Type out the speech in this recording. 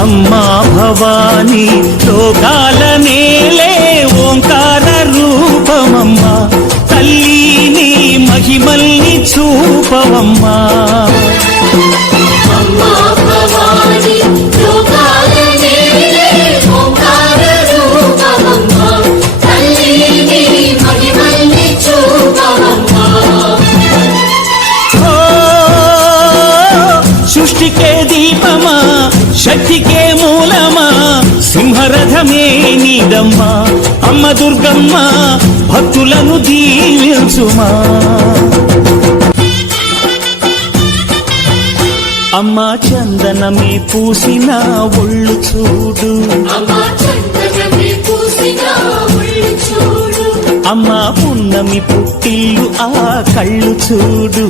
అమ్మా భవానీ లోకాల నేలే ఓంకార రూపమమ్మా తల్లి మహిమల్ని చూపవమ్మా సృష్టికే దీపమా శక్తికే మూలమా సింహరథమే నీదమ్మా అమ్మ దుర్గమ్మ భక్తులను దీవించుమా అమ్మా చందనమే పూసిన ఒళ్ళు చూడు అమ్మా పున్నమి పుట్టిల్లు ఆ కళ్ళు చూడు